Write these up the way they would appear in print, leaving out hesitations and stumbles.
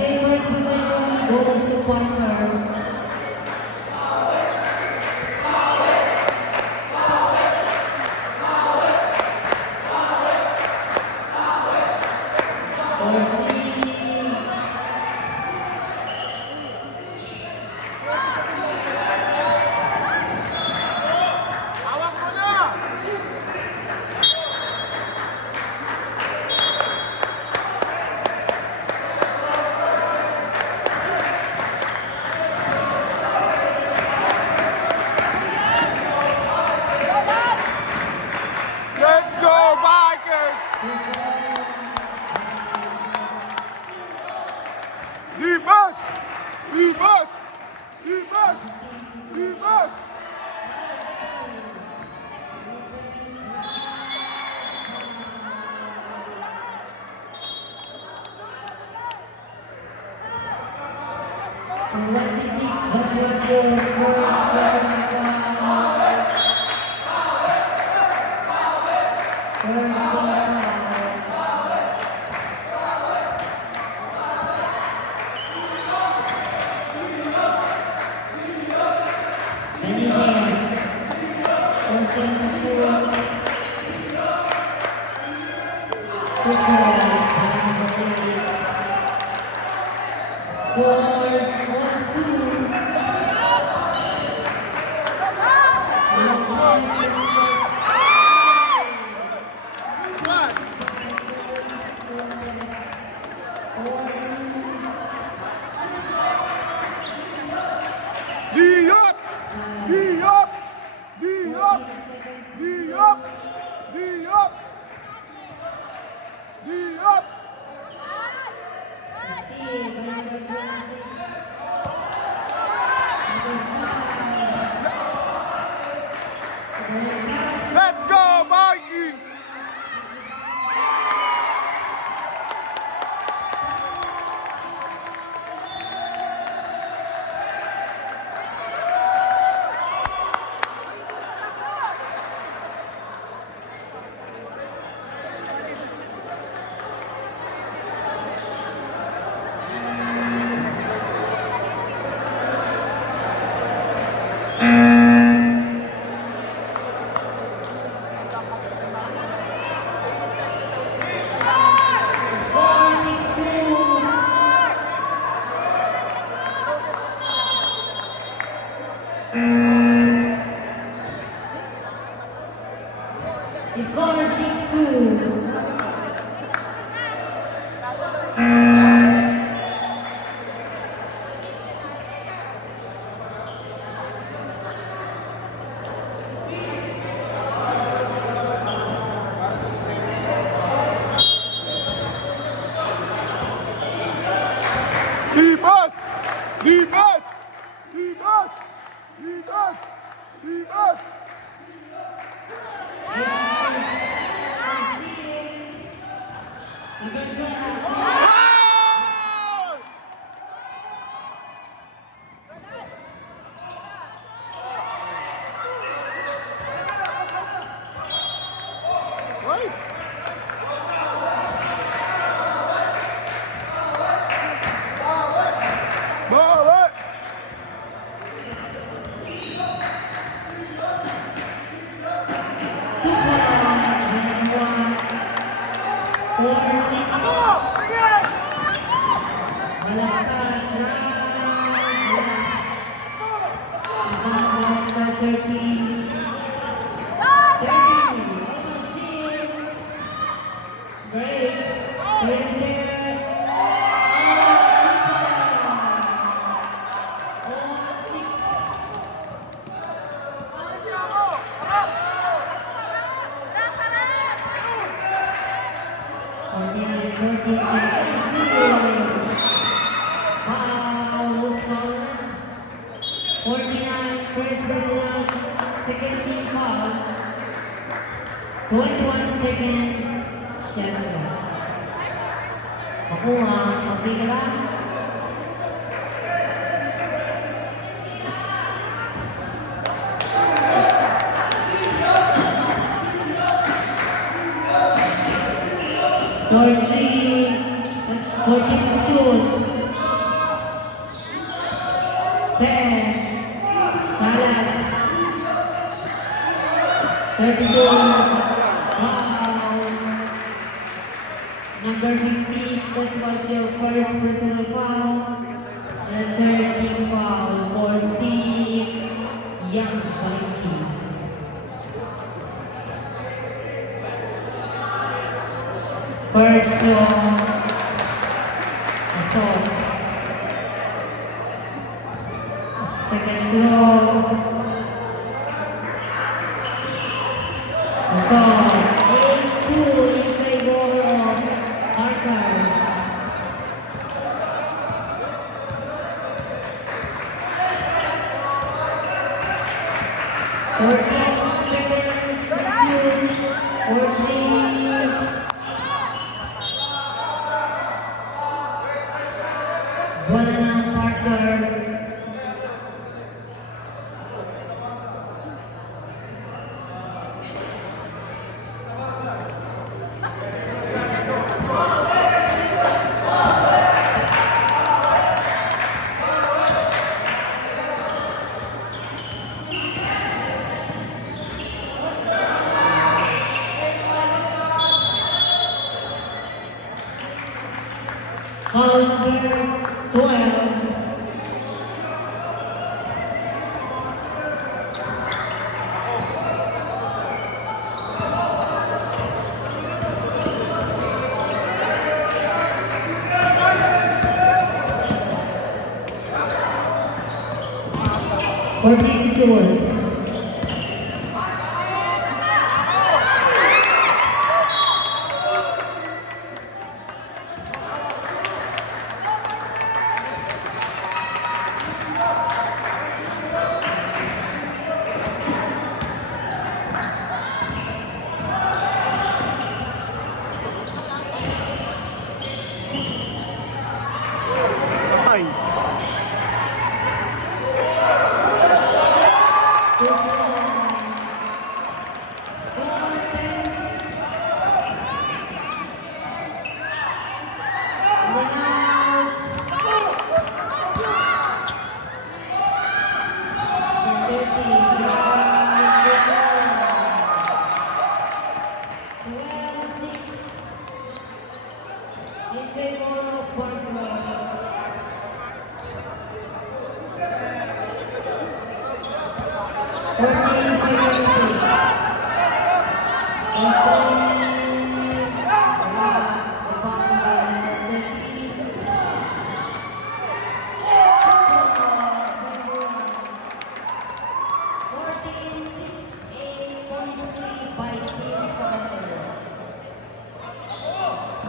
Okay, first possession goes to partners. Hawak mo na! Let's go, Vikings! Defense! Defense! Defense! Defense! On 26, that was your first round. First round. Benitez. Open shoot. Good ball. Score 1-2. D up! D up! D up! D up! D up! D up! Let's go, Vikings! Score 6-2. Score 6-2. Defense! Defense! Defense! Defense! Defense! Ah! Wait! Ball right! Ako! Sige! First personal, second team foul. 21 seconds. Sheffield. Makuha, okay ka lang? Third 14 shoot. 34. Foul. Number 15, that was your first personal foul. And 13 foul for Team Young Vikings. First assault. Second throw. Assault. 8-2 in favor of Arcus. Bola ng Partners. Foul number 12. Fourteen short. Ay. In favor of Partners.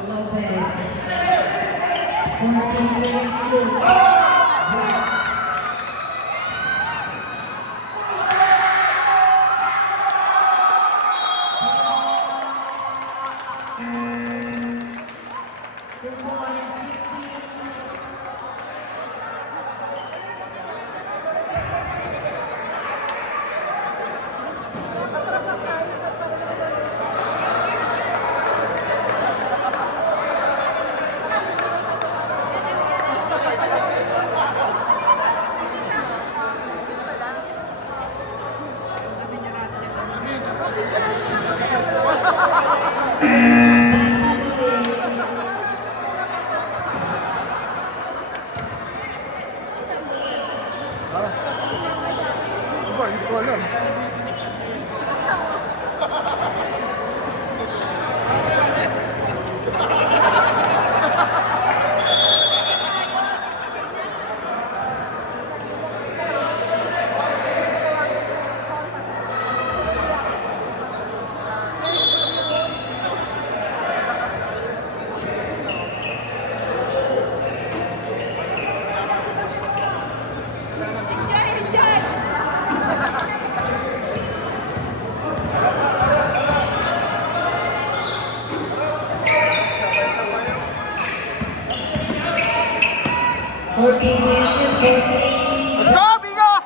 Lopez. 14-22. Aba, hindi ko alam. Let's go, Biga!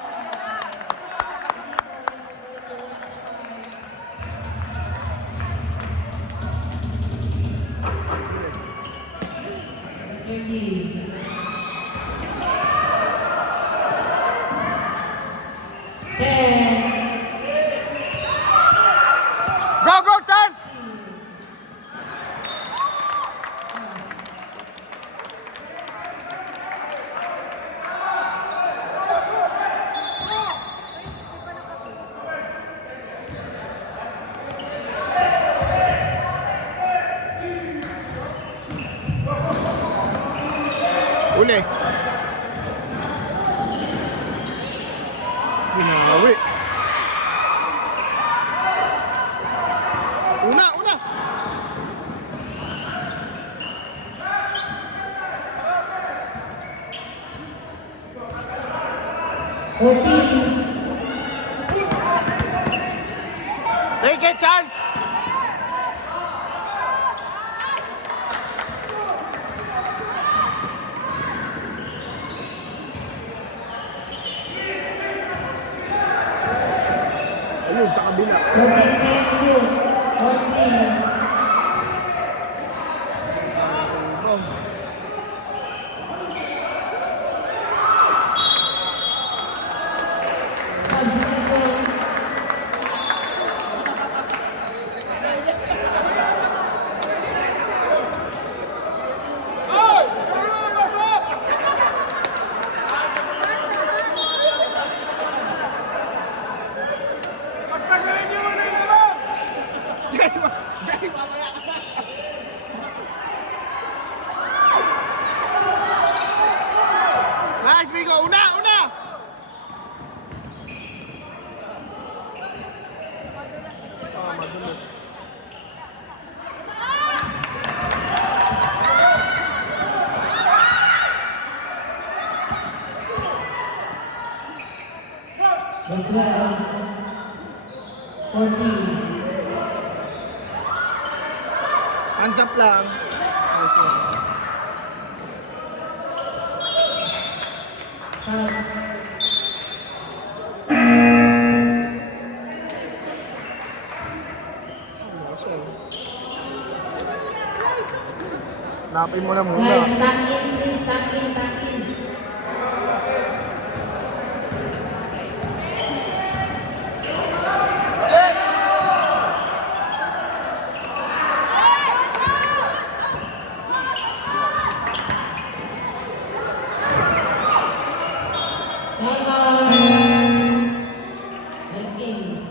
Uli. Binawi. Una, una. Ortiz. Take it, Charles. Ayun, sa kabila. Lorenzo. Ortiz. Santiago. Nice, Bigo. Una, una. Oh, madulas. Miguel. Ortiz. Hands up lang. Nice one. Napin mo na muna. Guys, tap in, please. Tap in, tap in. The Kings.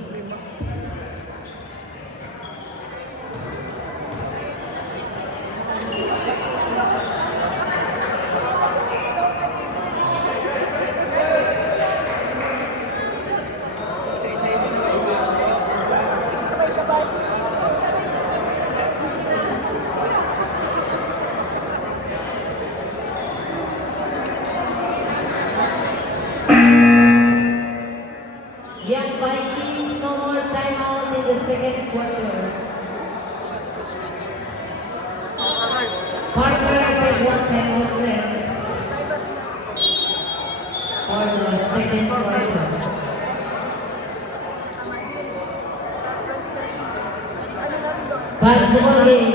Isa-isahin nyo na lang yung basket. Sabay-sabay. Young Vikings, no more timeout in the second quarter. Partners with 1 timeout left for the second quarter. Basketball game.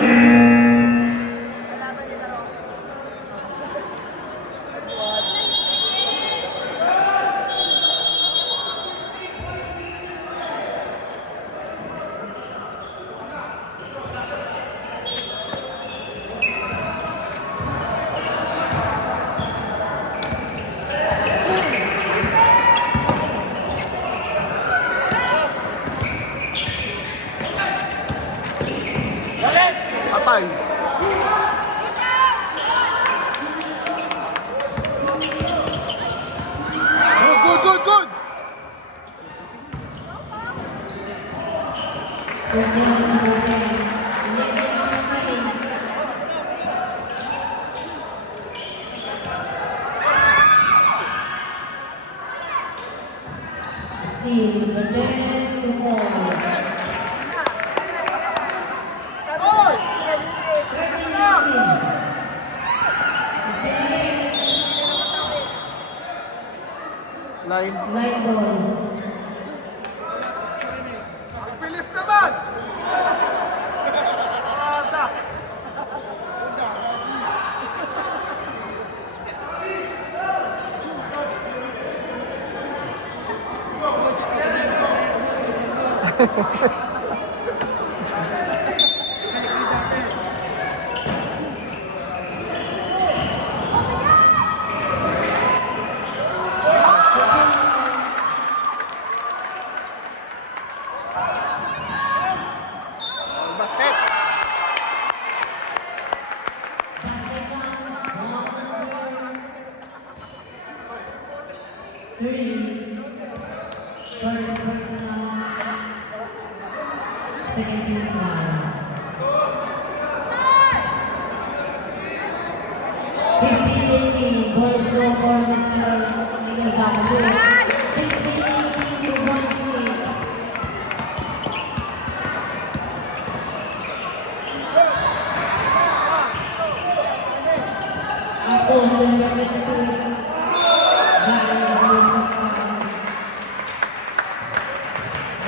Patay. Good, good, good. Steve, but then to ball. 13-16. Line. Light ball. Bilis naman. Basket. Basket count, ball number 3. First personal. Second team foul. 15-18. Ball is low for Mr. Igazamu. 16-18 to 1-3. Ako, number 22.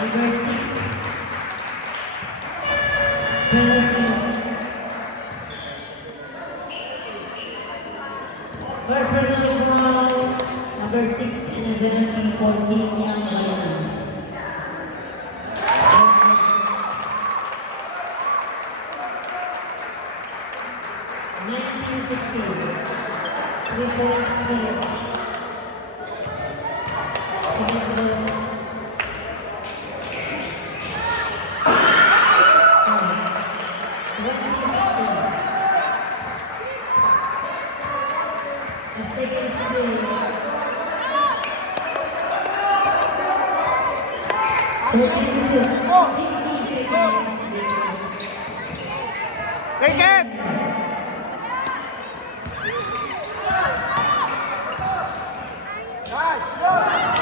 Number 6. First personal foul, number 6 and a penalty for Team Young Lions. 19-16. 3 points lead. Second ball. Wicket!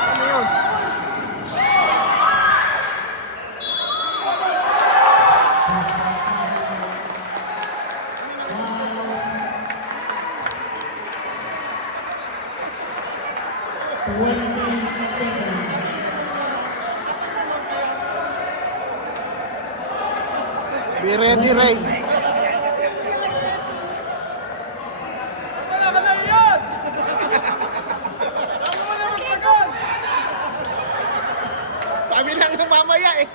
Ano yun? Be ready, Ray. Wala ka na yan! Ako mo na magtagal! Sabi lang ng mamaya eh.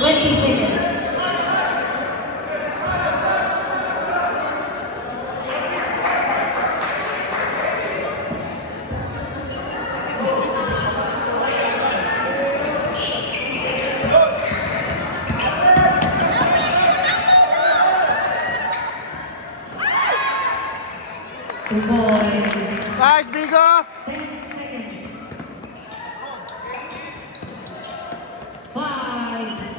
20 seconds. Good boy. Nice, Bigo! 10 seconds. 5.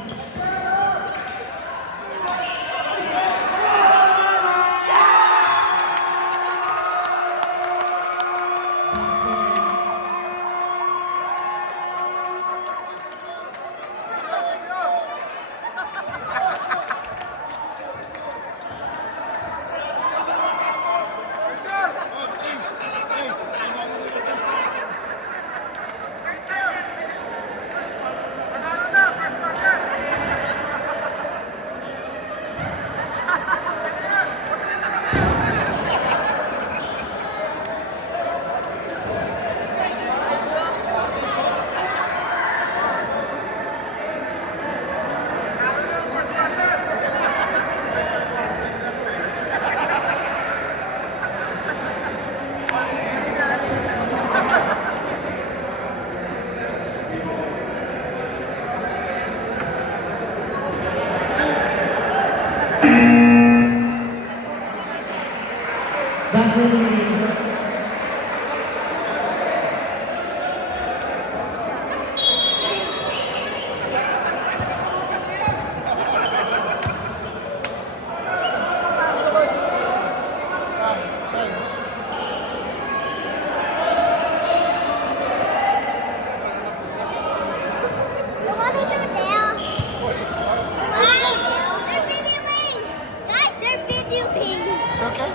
It's okay?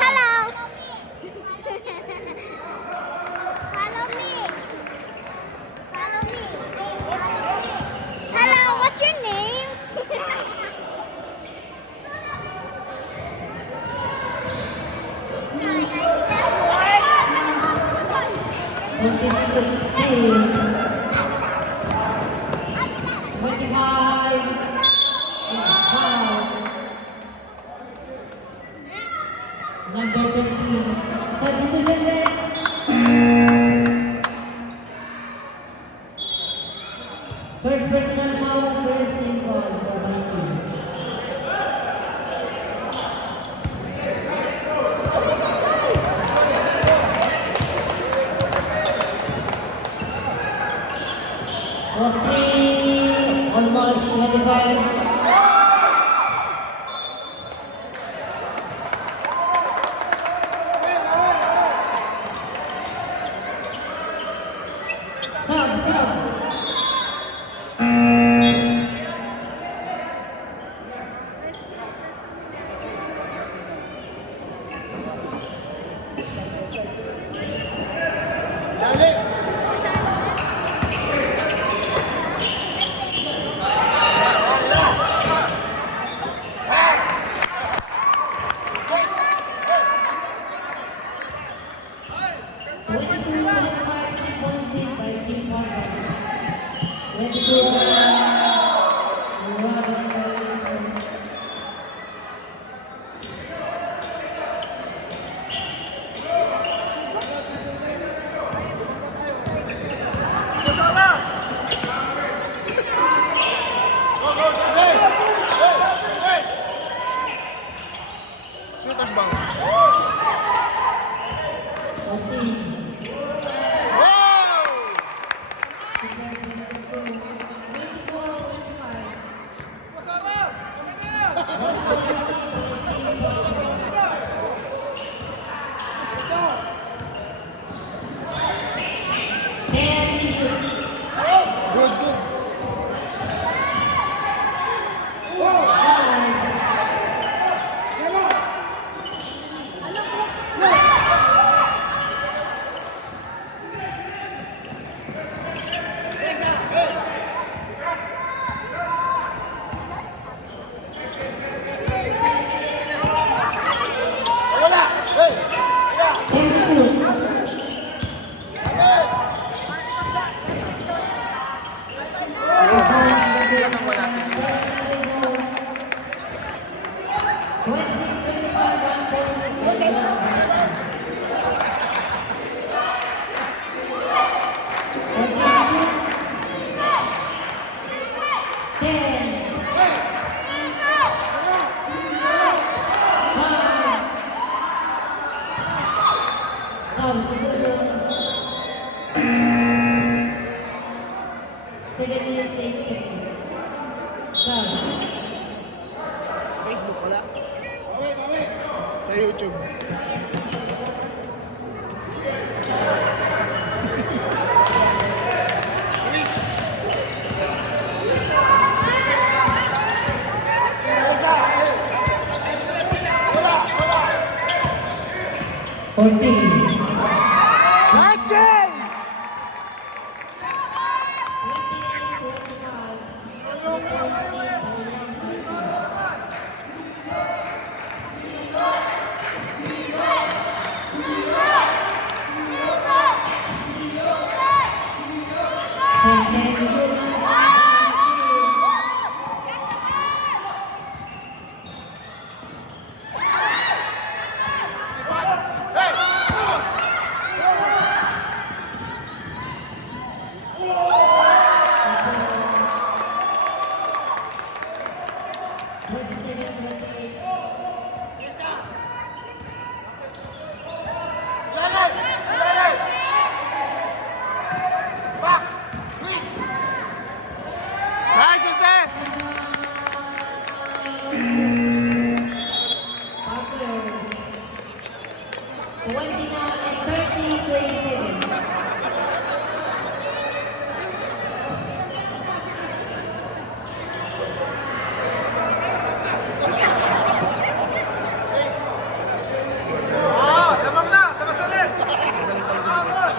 Hello. Follow me. Follow me. Hello, what's your name? 25. Foul. Number 13. Substitution. First personal foul, first team foul for Vikings. Okay, almost 25. Sub. Shooters bounce. Okay. Wow! 24-25. Masaras! Good, good. Wala! Hey! 7 minutes 8 seconds. Sorry. Sa Facebook, wala. Sa YouTube. Magic! Right, Jose! Lamang na! Labas ulit! Vamos!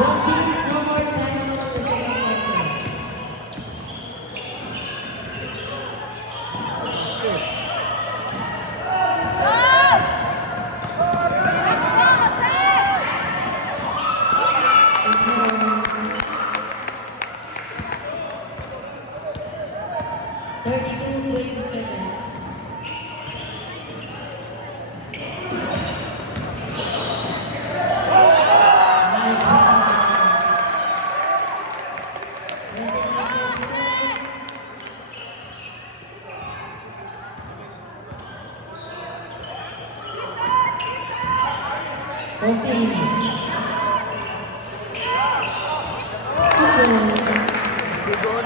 Both teams, no more time out in the second quarter. Thirty-two, 27. Okay. Good goal.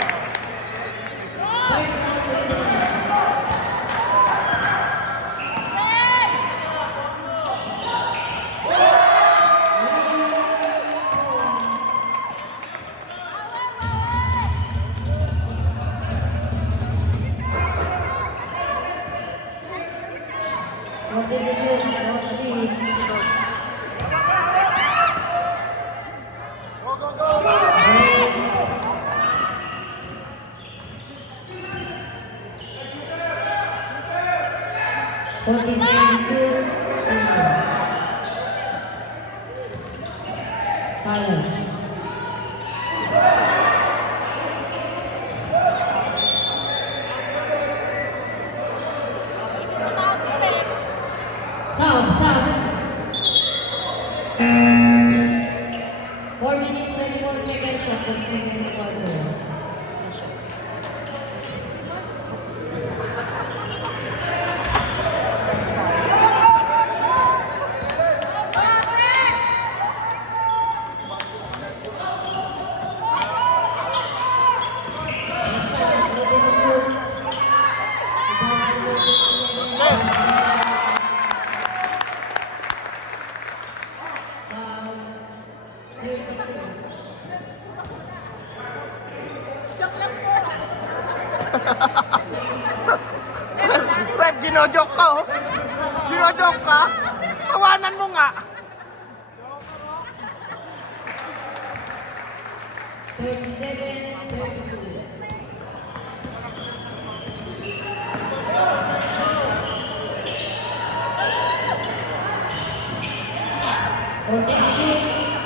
Go, go, go. Sub. 4 minutes, 34 seconds of the second quarter. Rep, ginojok ka oh. Ginojok ka. Tawanan mo nga. 37, 32.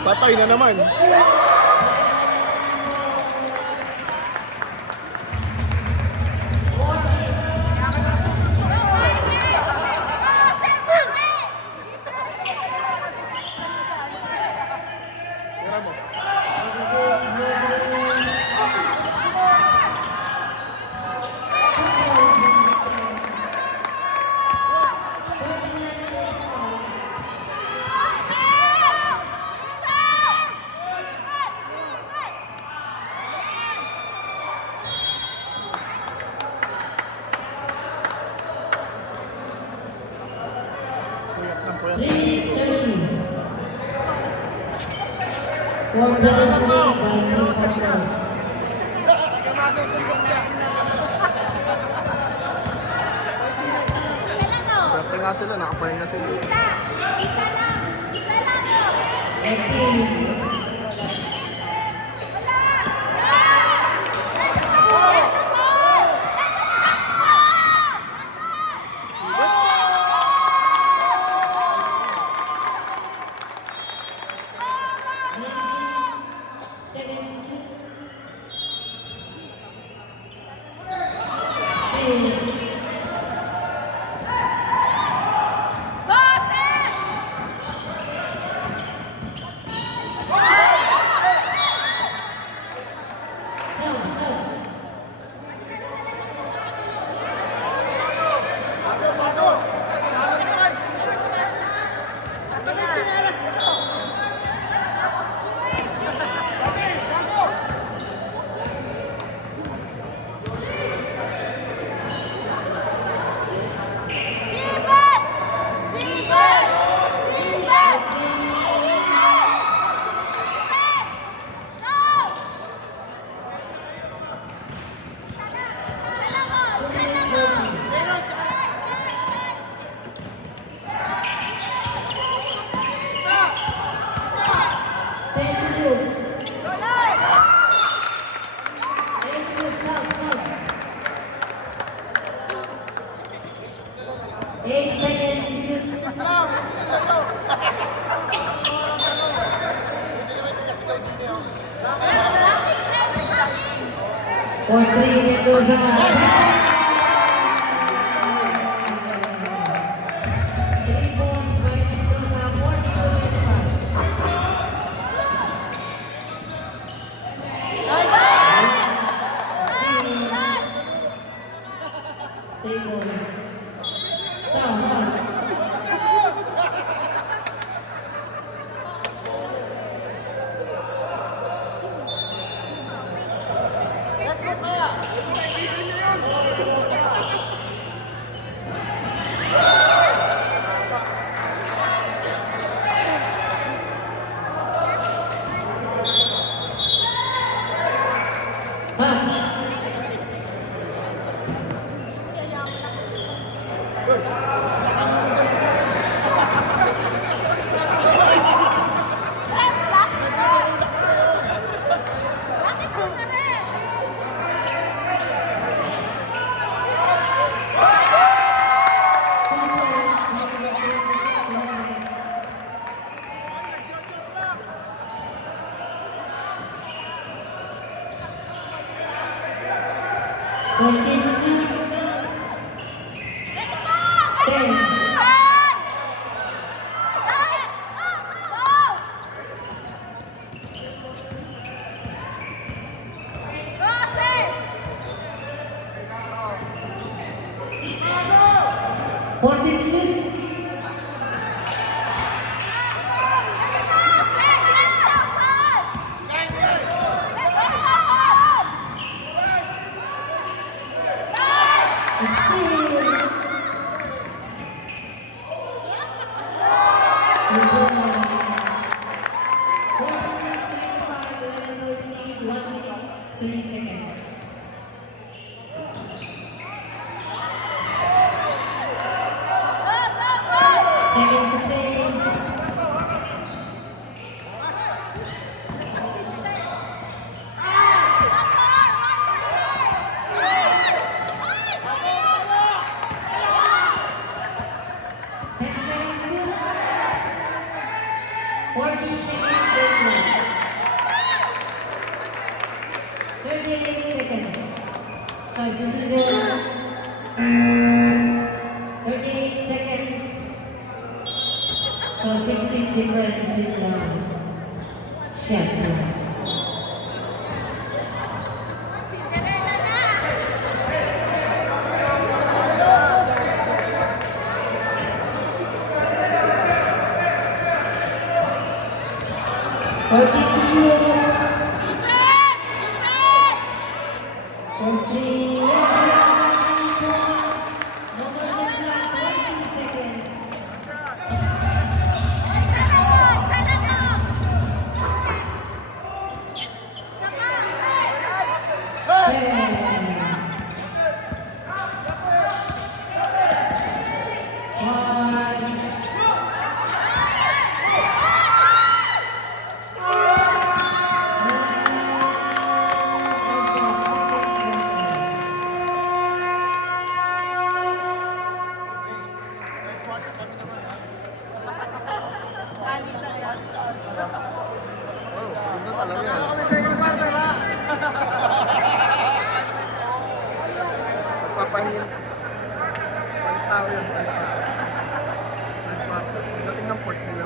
Patay na naman. Tira mo. Puyat ng puyat. 3 minutes 30. 4 minutes lead by 3 seconds. Swerte nga sila, nakapahinga sila. Okay. For 3 Mendoza. 3 points by Mendoza, 42-25. Stable. Sound. Papahin. Balik tao yun. Dating ng port sila.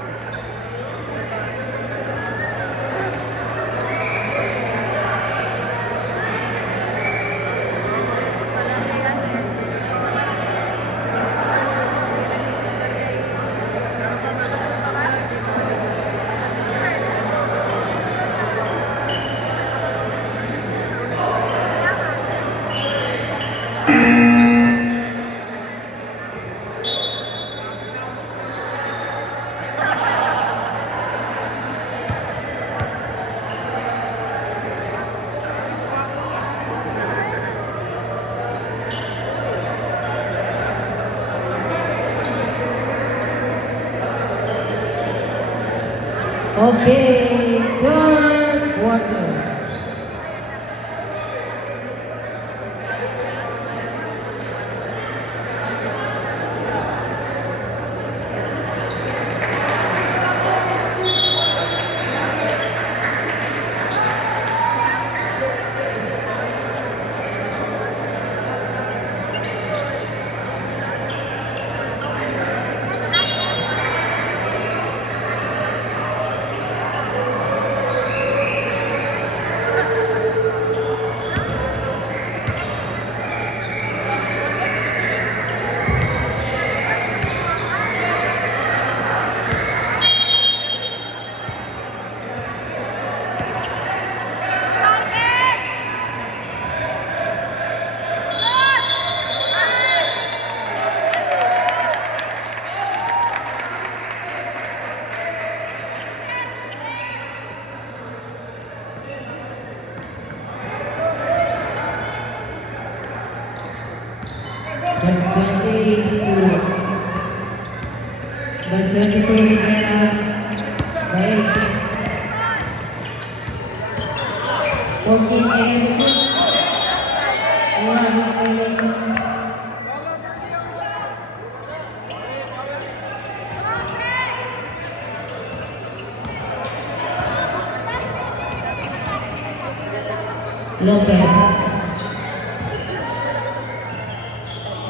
Lopez.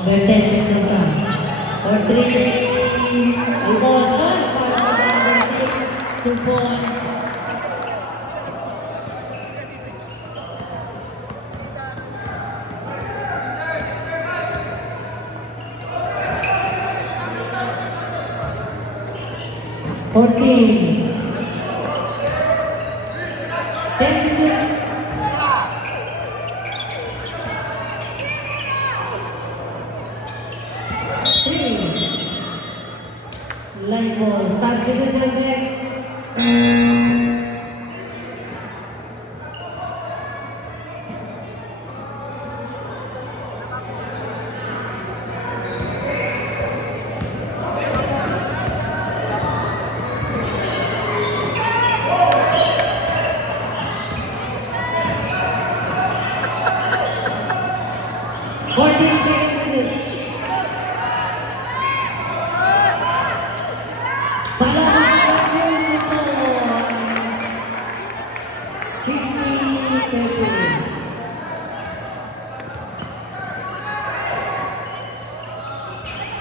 Bertes Mendoza. For 3. Boston. 2 points. Fourteen. 10. Line ball, substitution back.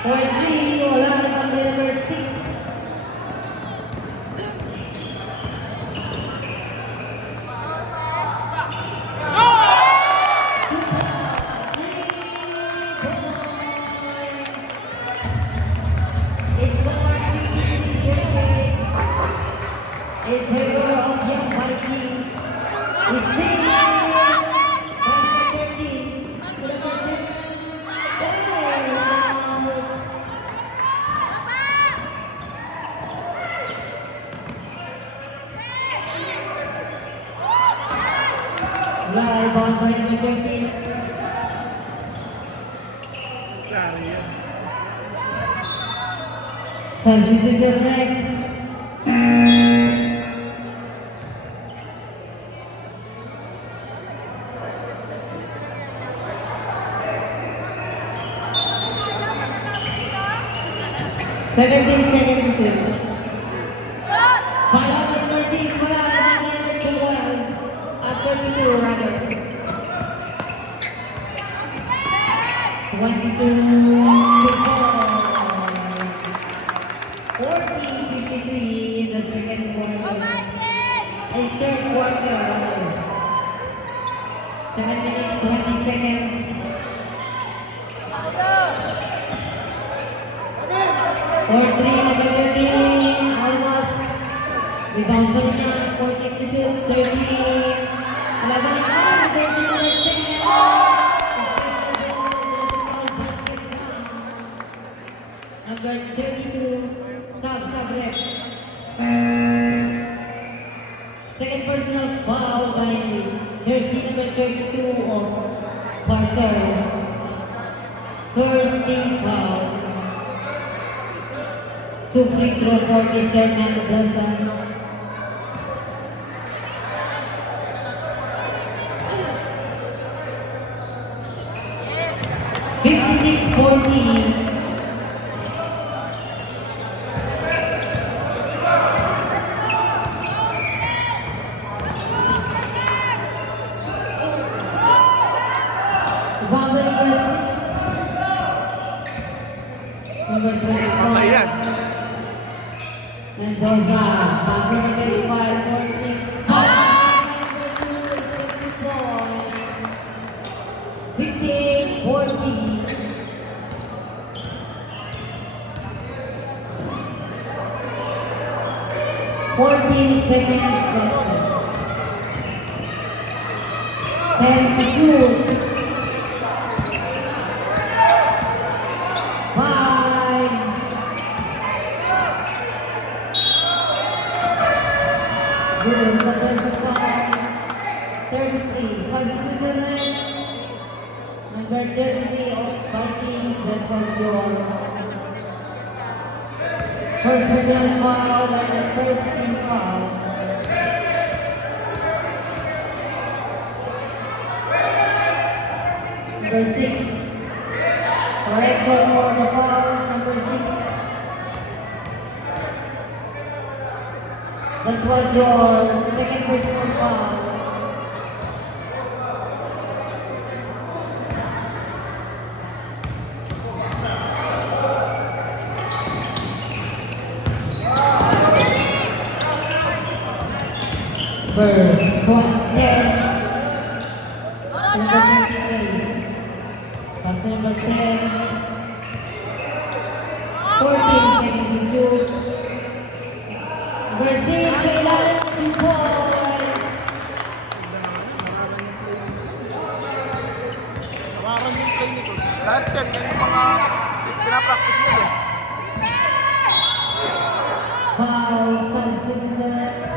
For 3, wala na kami number 6. In favor of Young Vikings is taking by 13 to the position. Well, ball by number 13. Substitution right. Seventeen seconds to go. Follow number 6, wala na number 12 at 32 rather. 22 to 40-53 in the second quarter. And third quarter rather. 7 minutes 20 seconds. For 3, number 13, almost. Rebound for the 40 to shoot, 13. 11 and 1, 13 number 10. Number 32, sub-rep. Second personal foul by jersey number 32 of Parkers. First team foul. 2 free throw for Mr. Mendoza. Yes. 56-40. Bubble number 6. Number 24. Patay yan. Mendoza, back to number 5, 40. Number 2, 58-40. 14 seconds left. 10 to shoot. 5. Good, but there's a foul. substitution. Number 33 of Vikings, that was your first personal foul and the first team foul. Number 6. Correction for the fouls, number 6. That was your second personal foul. Number 10. Number 98. That's number 10. 14 seconds to shoot. Number 6, kailangan 2 points. Tawaran yung play nito. Lahat yan, yan yung mga pinapractice nila. Foul, substitution.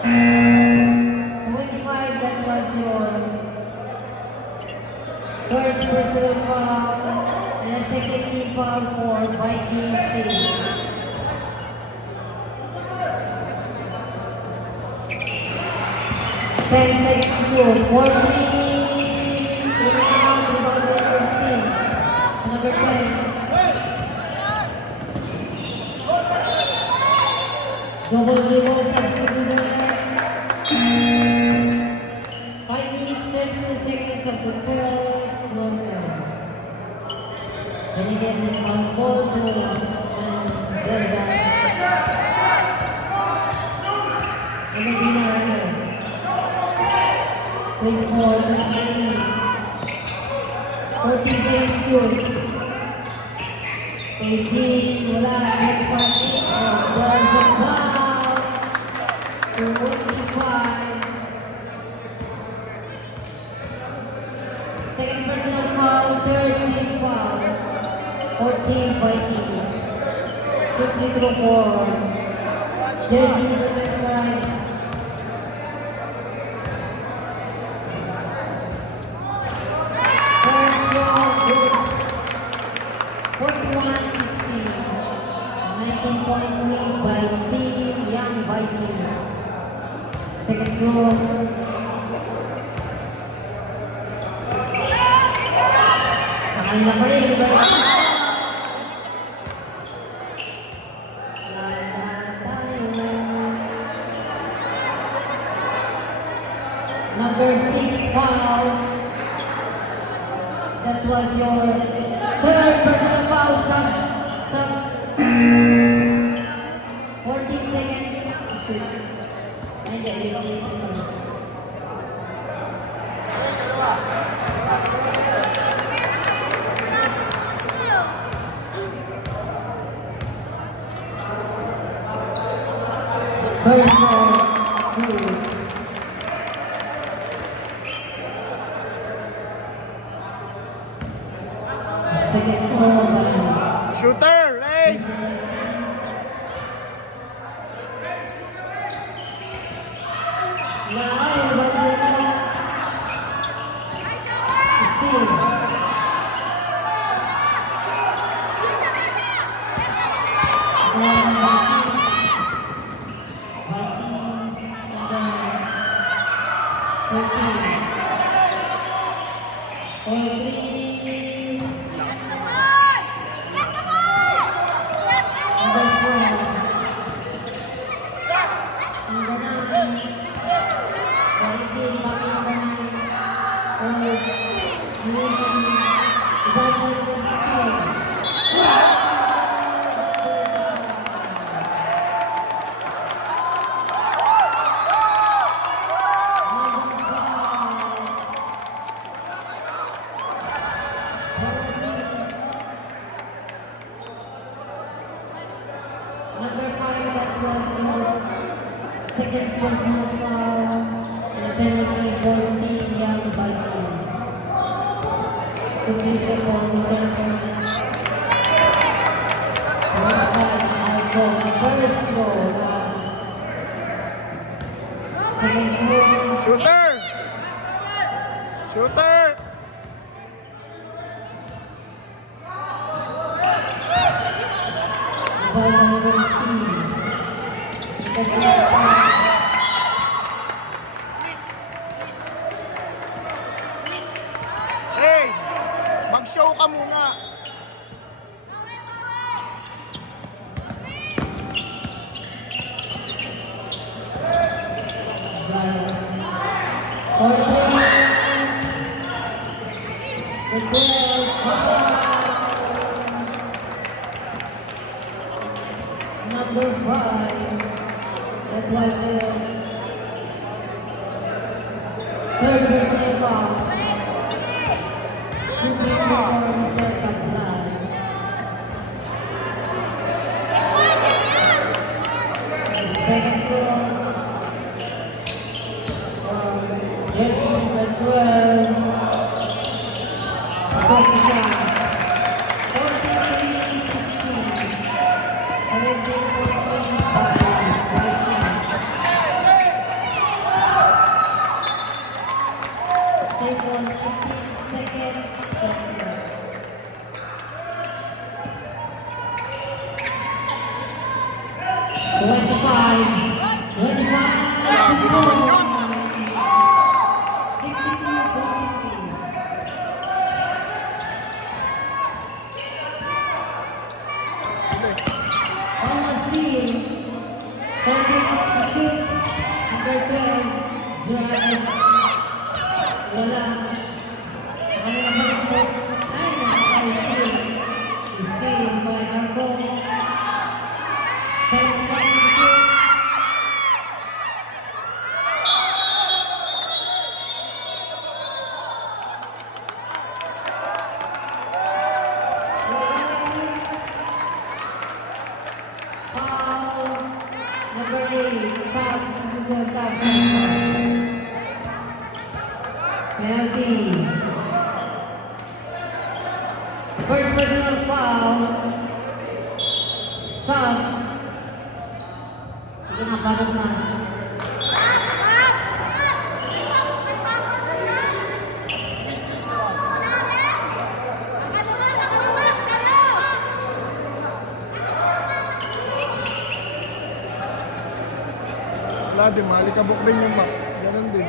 25, that was your first personal foul and a second team foul for Vikings team. Ten seconds to shoot. 4-3. Rebound by 15. Number 10. Double dribble substitution. 5 minutes 32 seconds of the third closer. Benitez is on ball to Mendoza. Medina Runner. 24, 23. 14 seconds shoot. 18, wala. 25, wala sa foul. 25. Second personal foul, third team foul. 14 Vikings. 2 free throw for jersey number 25. First round good. 41-16. 19 points lead by Team Young Vikings. Second row. Sa kanila pa rin, iba na. Number 6 foul. That was your third personal foul. Stop. 14 seconds. Shoot. First row, 2. Second row, 1. Shooter, hey! Wow, Barcelona. Still. Number 5, that was the second personal foul and a penalty for Team Young Vikings. To be performed center. Number 5, now for the first row. Second floor. Shooter! Shooter! Ball number 3. Second floor. Hey! Mag-show ka muna. Number 5. That was the third personal foul. Shooting for Mr. Sablay. Second floor. Jersey number 12. Second shot. 43-16. 17.25 Vikings. Save on 15 seconds. Penalty. First personal foul. Sub. Sige na, bagod na. Wala din, malikabok din yung map. Ganun din.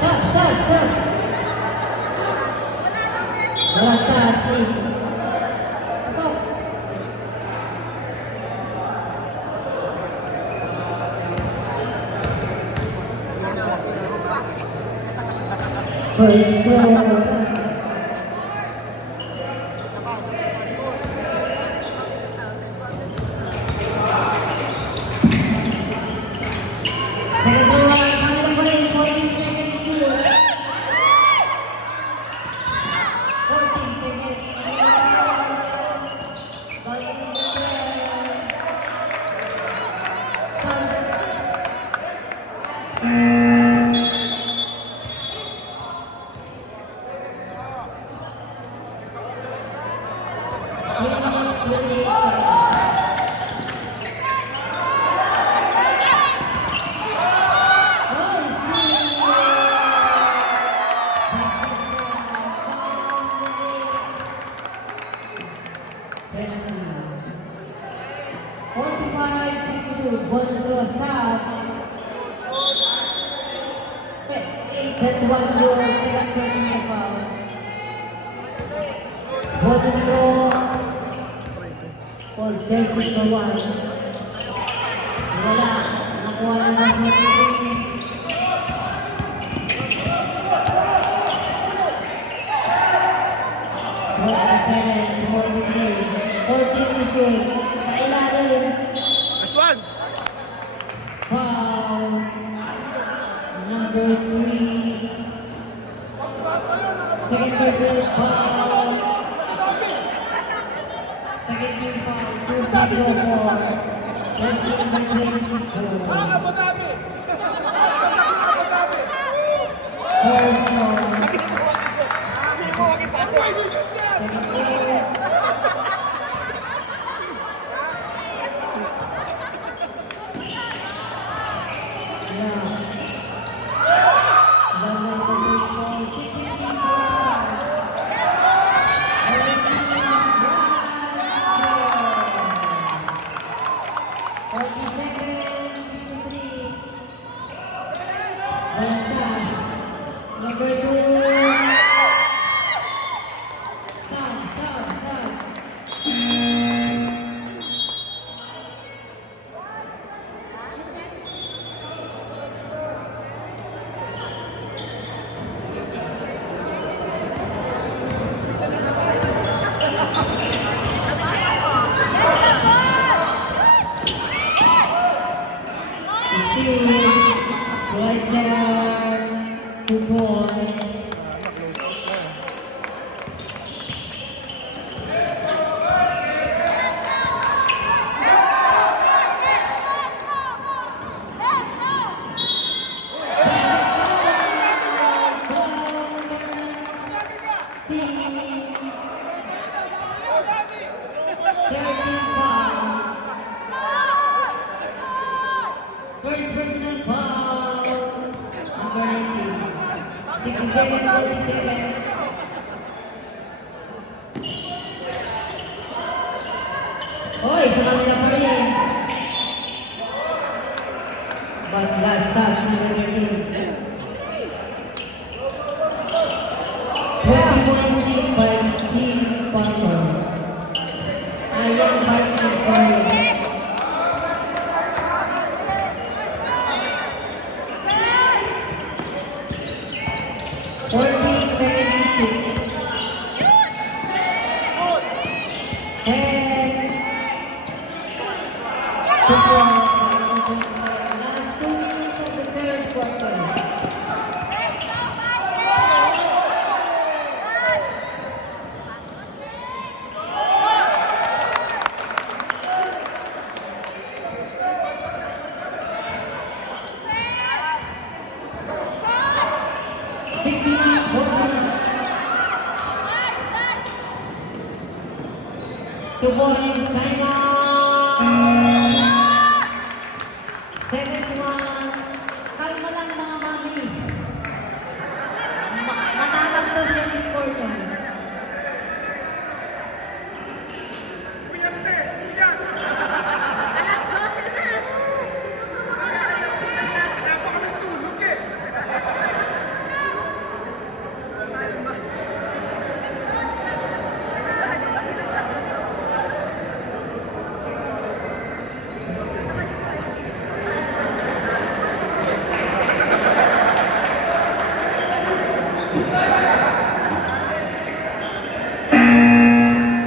Sub. Balantas, Steve. Pasok. First goal. Second goal, Manila pa rin, 14 seconds to go. 14 seconds. Ball in the air. Sun. Bonus to a stop. That was your second personal foul. Bonus throw for Jersey number 1. Wala. Nakuha na ng 43. Seven, 43. 14 to shoot. Sa ilalim. Last one! Foul. Number 3. Second personal foul. Second team foul, 2-4. Jersey number 24. Abu Dhabi! Abu Dhabi! First foul. Sabi mo, wag ipasok. Second foul. Now, number 34, 16 team foul. 47-63. Number 2. Stop. Still, right there, 2 points. First personal foul, number 19, 67-47. Oy, sa kanila pa rin. But last touch, number 13. 20 points lead by Team Parker. Ayan, Vikings, sorry. Two points, time out. 7-1. Kalma lang mga mamis. Matatagto siya ni Scorpion.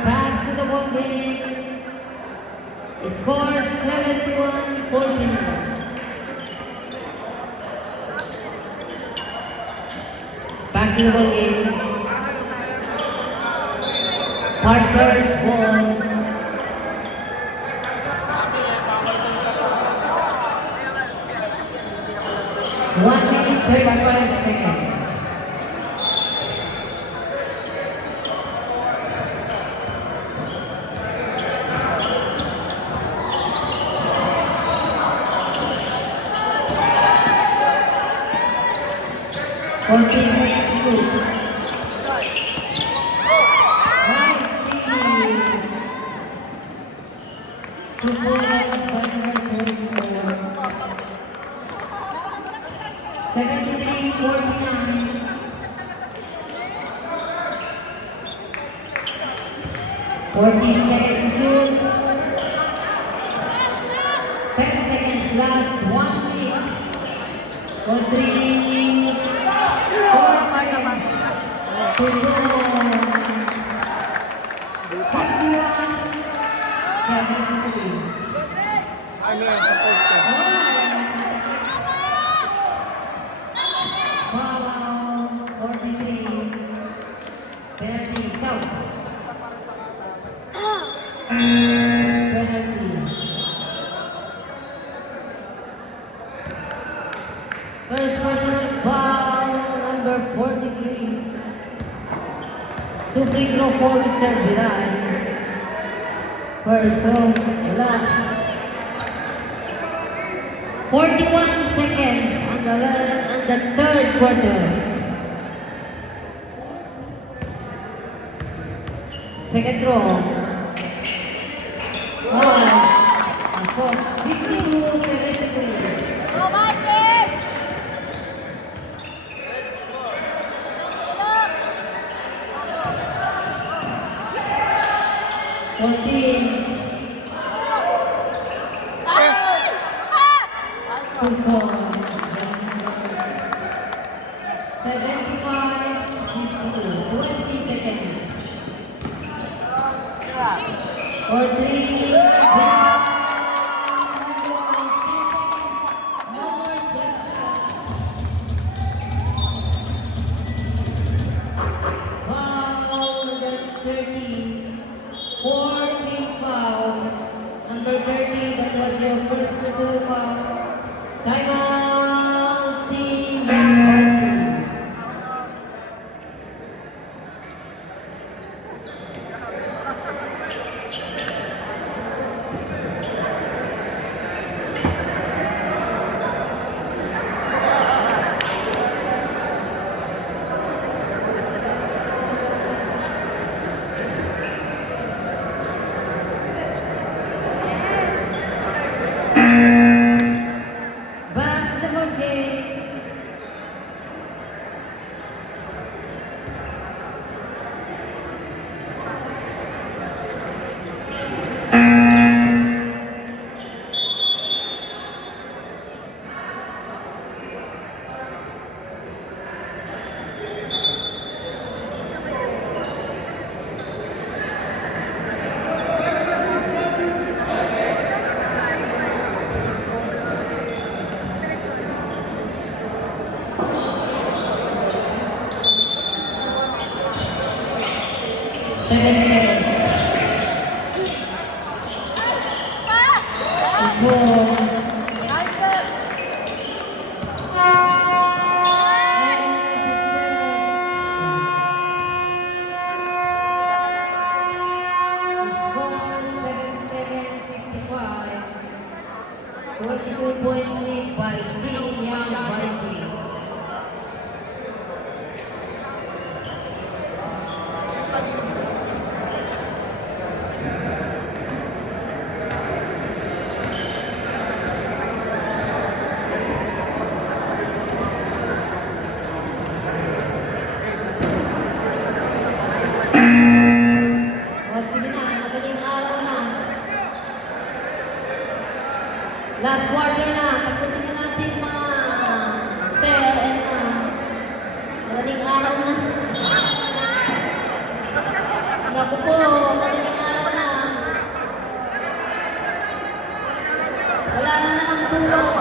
Back to the ball game. Score 71-14. Back to the ball game. Parker's ball. One minute, 35 seconds. Fourteen seconds to shoot. 10 seconds last. 1 minute. 4 3. 4 seconds. To go. 71-73. Ano yan sa podcast? Foul. 43. Penalty south. Penalty. First personal foul, number 43. Two free throw for Mr. Biray. First row, wala. 41 seconds on the third quarter. Second row. So, 52-73. Go, Vikings! Look! 14. Good call. 75-52. 20 seconds. Or 3. No more shot. Foul number 30. 14 foul. Number 30, that was your first personal foul. Timeout, Team Young Vikings. Back to the ball game. Seven seconds. Four. Score 77-55. 22 points lead by Team Young Vikings. O, sige na, madaling araw na. Last quarter na, tapusin na natin mga sir and madaling araw na. Naku po, madaling araw na. Wala na namang tulog.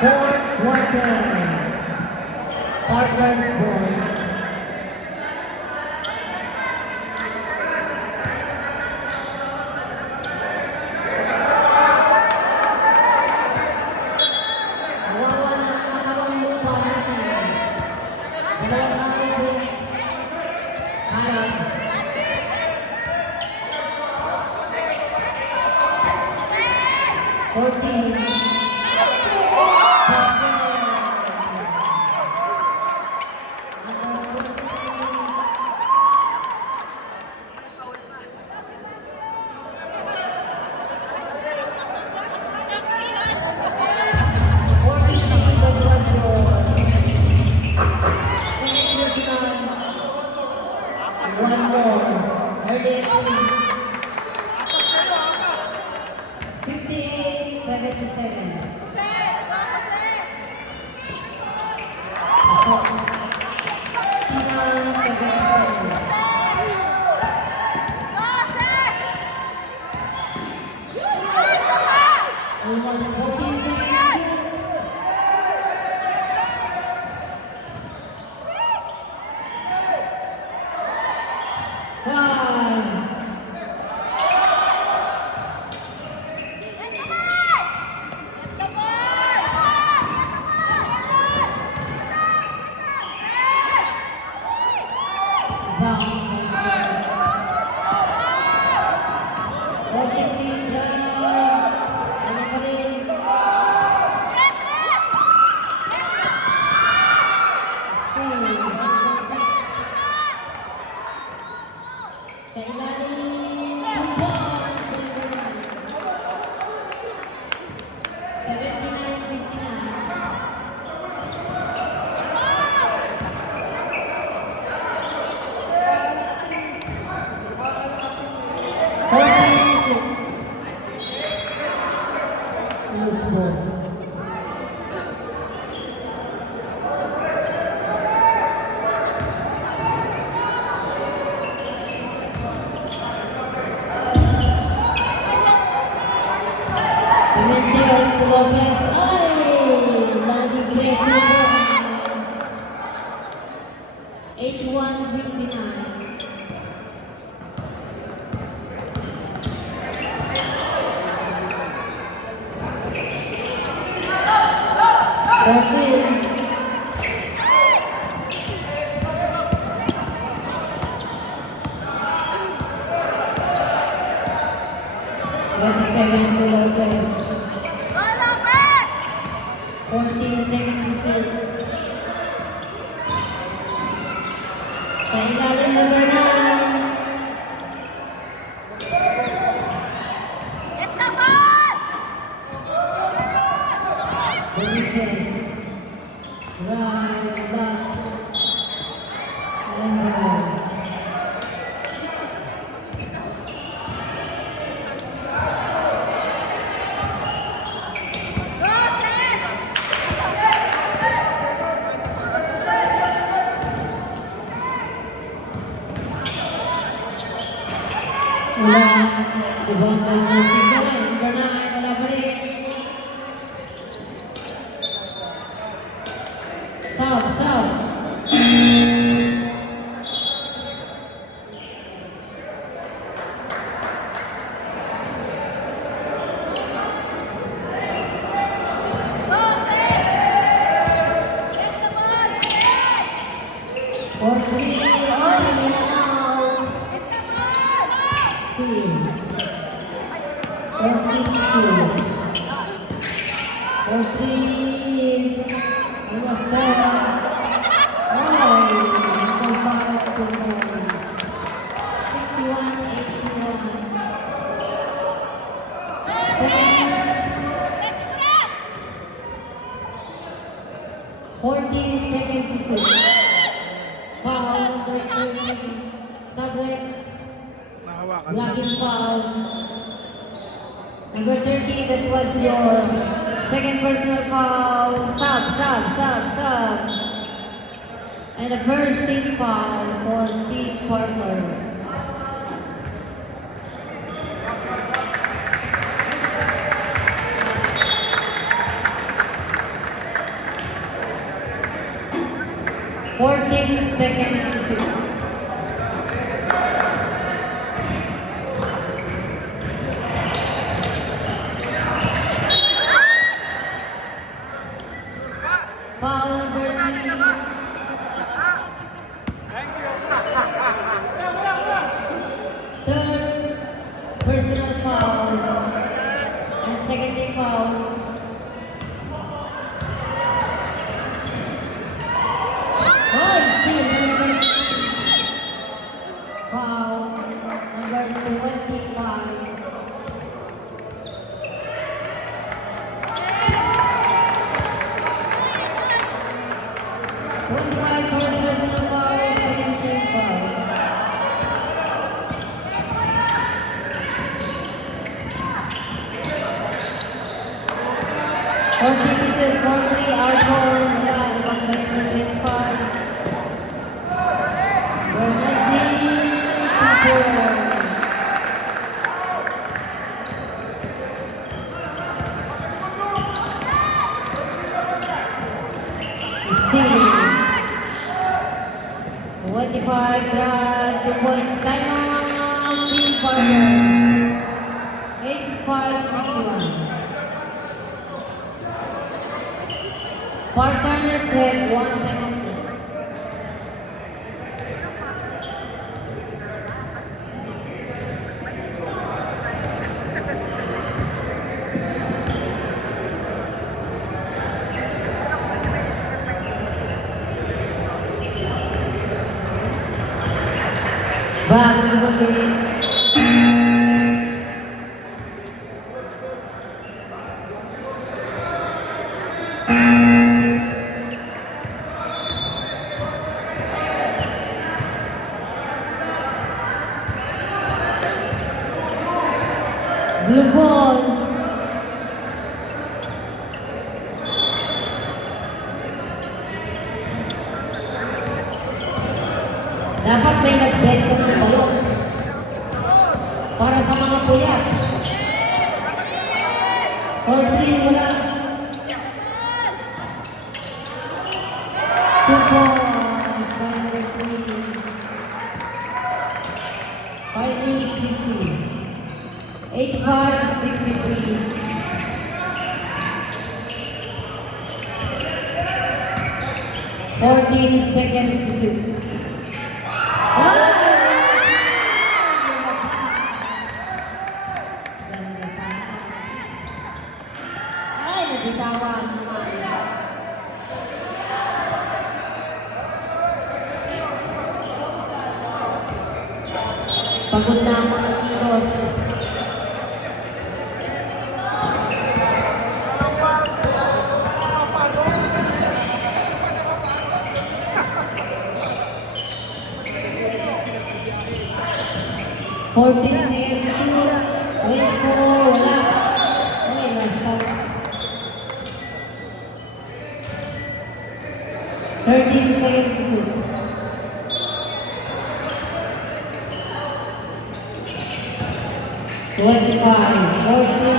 Fourth quarter. Partners ball. Nawawa na ang katawang lupa natin. Dalawang break. Hayat. 14. One more. Early entry. 58-77. Pinang 77. Almost 14 seconds. Five. Lopez, ay! Lagi Greco. 81-59. Perfect. Second to Lopez. 14 seconds to shoot. Sa ilalim number 9. Benitez. Right, left, and right. Ibang number 9, wala pa rin. South. Or 3, oh, yun na out. Steal. 14. Almost there. Oh, so far to 61-81. 14 seconds to shoot. Foul number 30. Subject. Nahawakan. Blocking foul. Number 30, that was your second personal foul. Sub. And a first team foul for C Partners. Seconds to shoot. Foul number 3. Third personal foul and second team foul. Foul number 25. First personal foul, second team foul. Contributed 43 alcohol, ibang 25. 65, drive, 2 points, time out, team partner. 85-61. Partners have 1 second. Back to the game. Blue ball. Dapat may nag-bet ko ng balot para sa mga puyat. 4-3, wala. 2 points, final 3. 5-8-50. 85-63. 14 seconds to shoot. Ay, nabitawan naman. Pagod na ang mga kilos. Fourteen seconds to shoot. 24, wala. Ay, last pass. 13 seconds to shoot. 25, 14.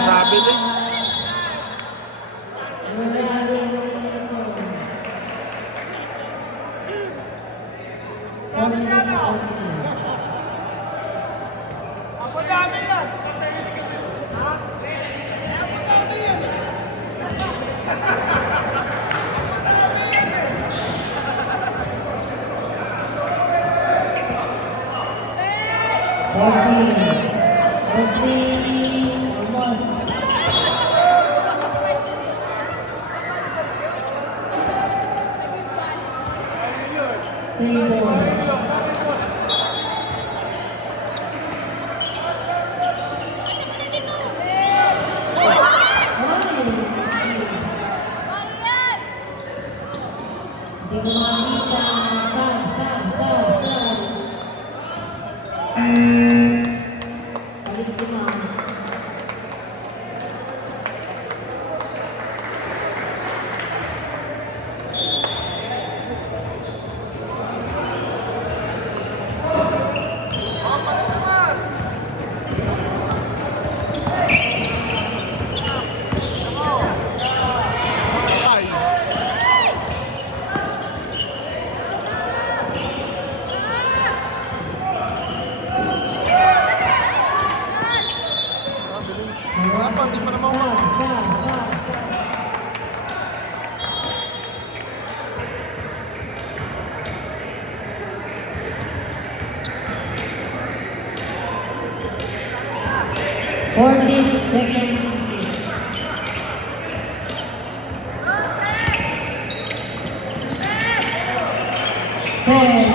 Grabe din. Ako dami yan. Ay. Dapat, di pa naman ako. Seconds. 10.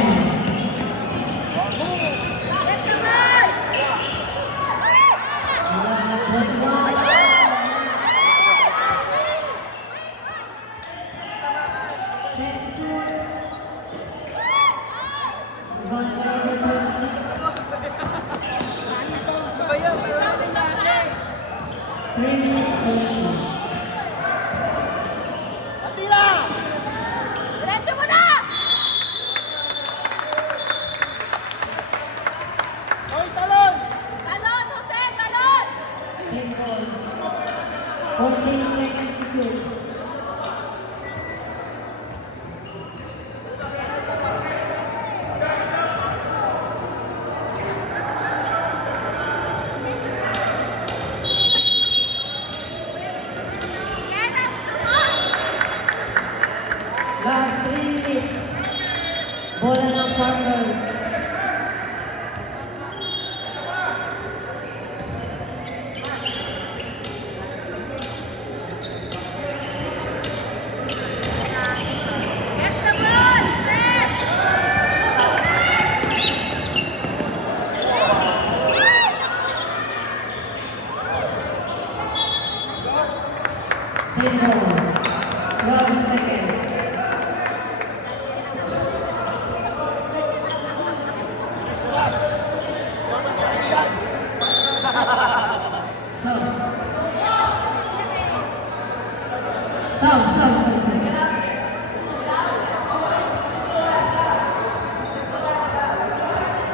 Sound.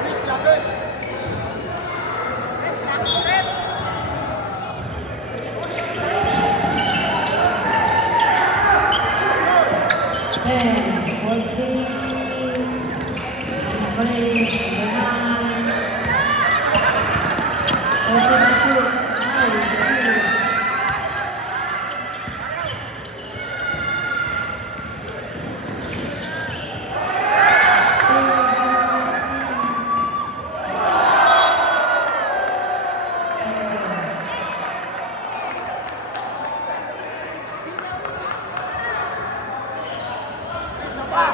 Please, lapit. Ten, 14, number 8, number 9, 42, 9, Isa pa.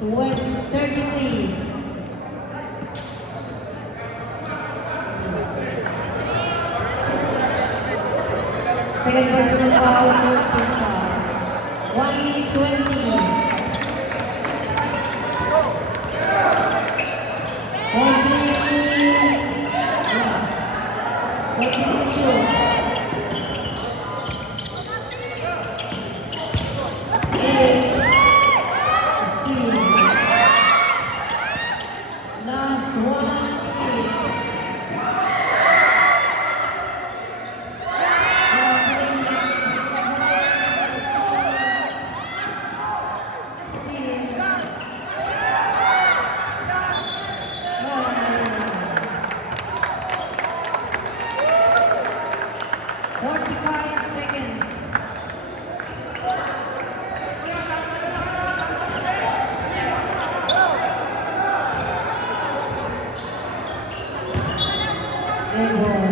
When 33. Second personal foul, 1 minute 20. 45 seconds. Airball.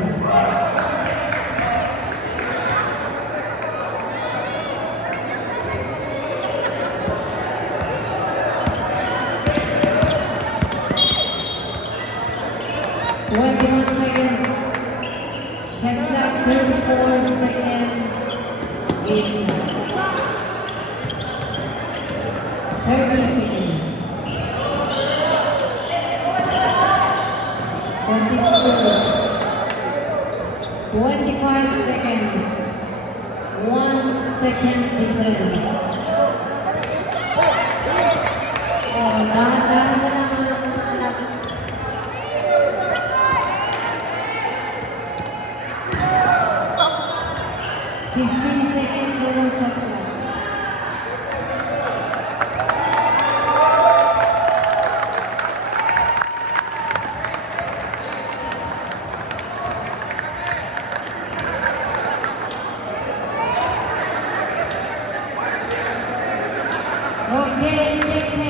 21 seconds. Check that 34 seconds. 30 seconds. 42. 25 seconds. 1 second difference. Oh, dahan-dahan na lang mga anak. 15 seconds for the shot clock. Okay, check